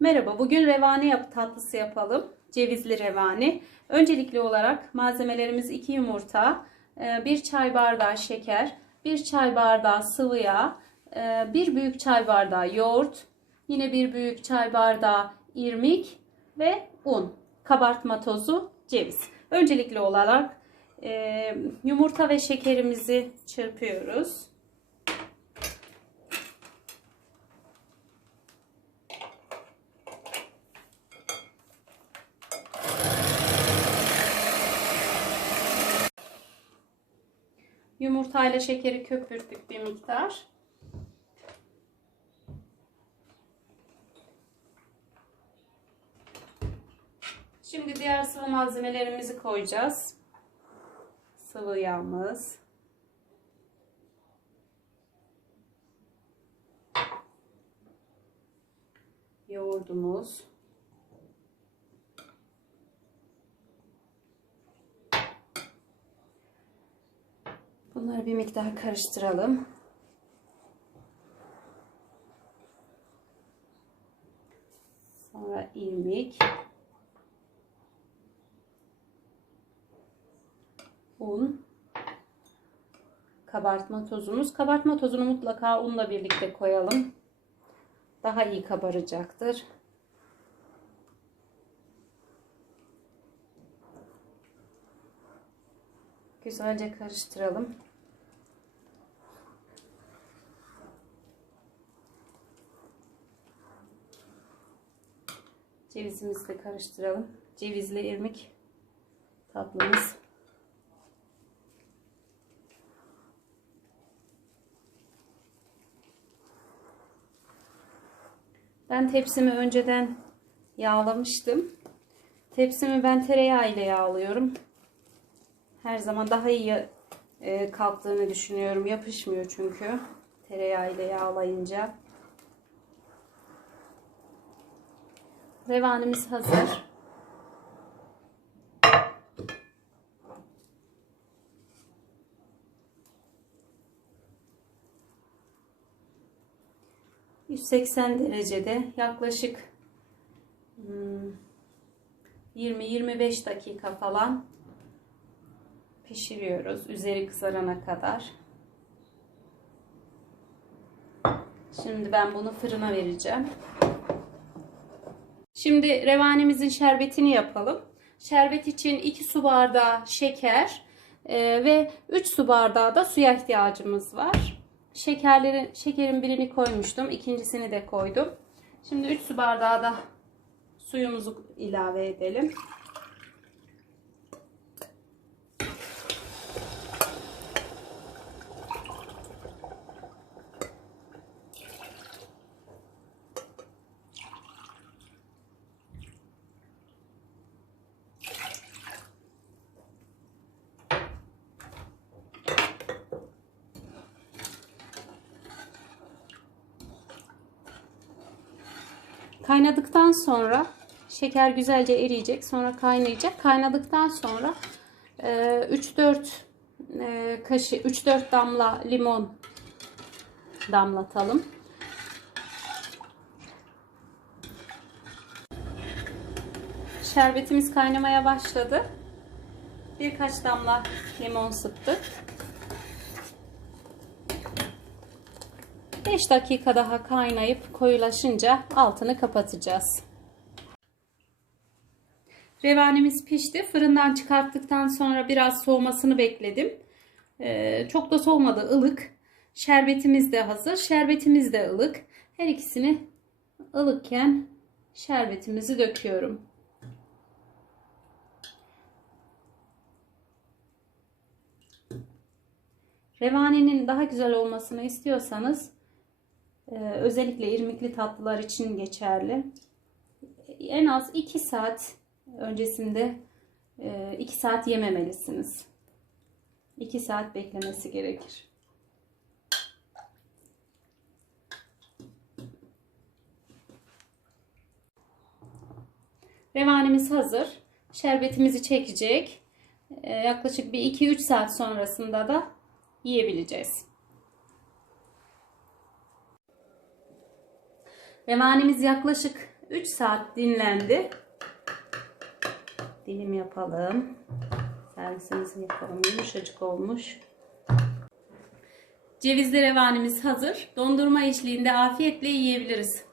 Merhaba, bugün revani yap tatlısı yapalım. Cevizli revani. Öncelikli olarak malzemelerimiz 2 yumurta, 1 çay bardağı şeker, 1 çay bardağı sıvı yağ, 1 büyük çay bardağı yoğurt, yine 1 büyük çay bardağı irmik ve un, kabartma tozu, ceviz. Öncelikli olarak e, yumurta ve şekerimizi çırpıyoruz. Yumurtayla şekeri köpürttük bir miktar. Şimdi diğer sıvı malzemelerimizi koyacağız. Sıvı yağımız. Yoğurdumuz. Bunları bir miktar karıştıralım. Sonra irmik. Un. Kabartma tozumuz. Kabartma tozunu mutlaka unla birlikte koyalım. Daha iyi kabaracaktır. Güzelce karıştıralım. Cevizimizi de karıştıralım. Cevizli irmik tatlımız. Ben tepsimi önceden yağlamıştım. Tepsimi ben tereyağı ile yağlıyorum. Her zaman daha iyi e, kalktığını düşünüyorum. Yapışmıyor çünkü tereyağı ile yağlayınca. Revanimiz hazır. ...180 derecede yaklaşık 20-25 dakika falan pişiriyoruz. Üzeri kızarana kadar. Şimdi ben bunu fırına vereceğim. Şimdi revanemizin şerbetini yapalım. Şerbet için 2 su bardağı şeker e, ve 3 su bardağı da suya ihtiyacımız var. Şekerlerin şekerin birini koymuştum. ikincisini de koydum. Şimdi 3 su bardağı da suyumuzu ilave edelim. Kaynadıktan sonra şeker güzelce eriyecek. Sonra kaynayacak. Kaynadıktan sonra 3-4 e, kaşık 3-4 damla limon damlatalım. Şerbetimiz kaynamaya başladı. Birkaç damla limon sıktık. 5 dakika daha kaynayıp koyulaşınca altını kapatacağız. Revanemiz pişti. Fırından çıkarttıktan sonra biraz soğumasını bekledim. Ee, çok da soğumadı ılık. Şerbetimiz de hazır. Şerbetimiz de ılık. Her ikisini ılıkken şerbetimizi döküyorum. Revanenin daha güzel olmasını istiyorsanız özellikle irmikli tatlılar için geçerli. En az 2 saat öncesinde 2 e, saat yememelisiniz. 2 saat beklemesi gerekir. Revanemiz hazır. Şerbetimizi çekecek. Ee, yaklaşık bir 2-3 saat sonrasında da yiyebileceğiz. Revanemiz yaklaşık 3 saat dinlendi. Dilim yapalım. Servisimizi yapalım. Yumuşacık olmuş. Cevizli revanimiz hazır. Dondurma eşliğinde afiyetle yiyebiliriz.